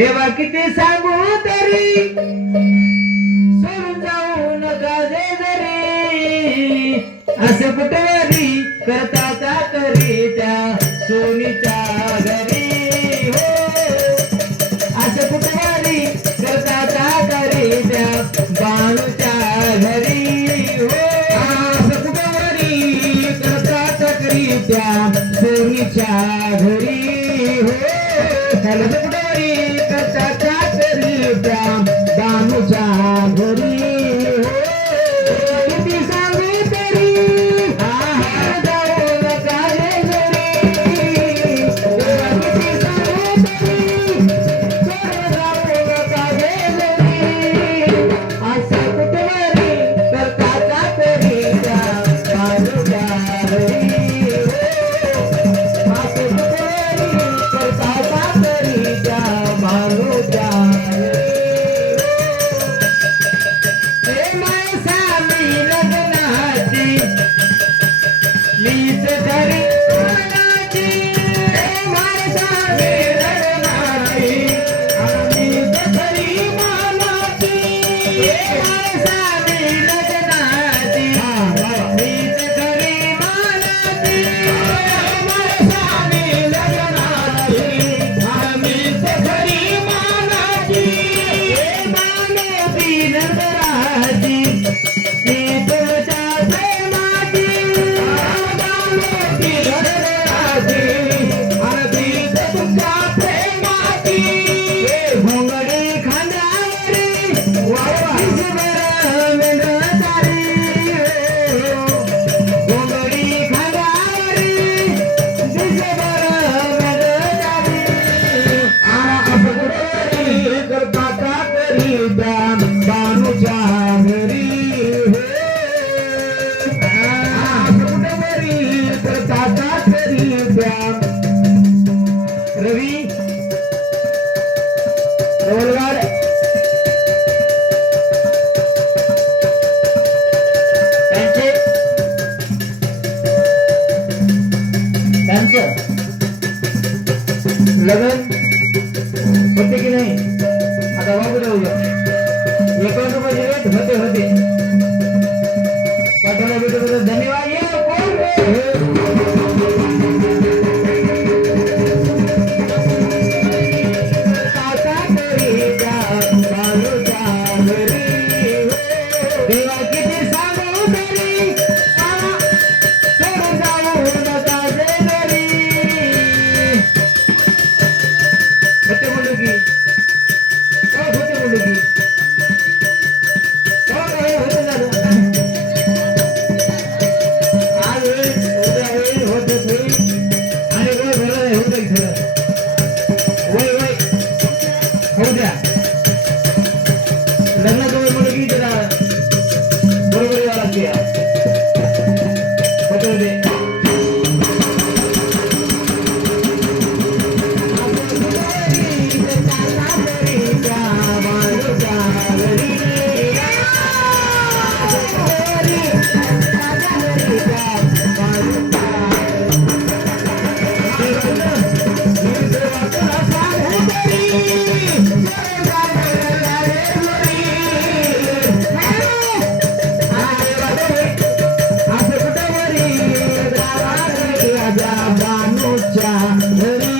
देवा किती सांगू तरी सोडून जाऊ नका जे जरी असे कुठेतरी करता तरी त्या सोनीच्या घरी हो असे कुठेतरी करता तरी त्या बाणूच्या घरी हो असं कुठेतरी करता तरी त्या सोनीच्या घरी हो कुठेतरी करता तरी त्या बाणूच्या घरी किती सांगू तरी जाऊ नका रे घरी किती सांगू तरी जाऊ नका रे घरी असं कुठेतरी करता तरी त्या बाणूच्या घरी असं कुठेतरी करता तरी त्या बाणूच्या मीच घरी मानाची माणसाने लग्नाची मीच घरी मानाची माणसाने लग्नाची मीच घरी मानाची माणसाने लग्नाची मीच घरी मानाची मानवी नगराची मी तुझ्या प्रेमाची घोंगडी खांद्यावरी घोंगडी खांद्यावरी करता तरी त्या बाणूच्या घरी करता तरी त्या रवी रोलगाड त्यांचं लग्न होते की नाही आता वागू राहूया 51 रुपये होते पाठवला भेटू धन्यवाद ये कोण देवा किती सांगू तरी सोडून जाऊ नका जे घरी होते बोलू की होते बोलू की होते झालं आज वेळ होत आणि वेळ भरलं होत इथं वय वय होऊ द्या लग्नाचं वय म्हणलं की जरा बरोबर यावं लागते होते होते घरी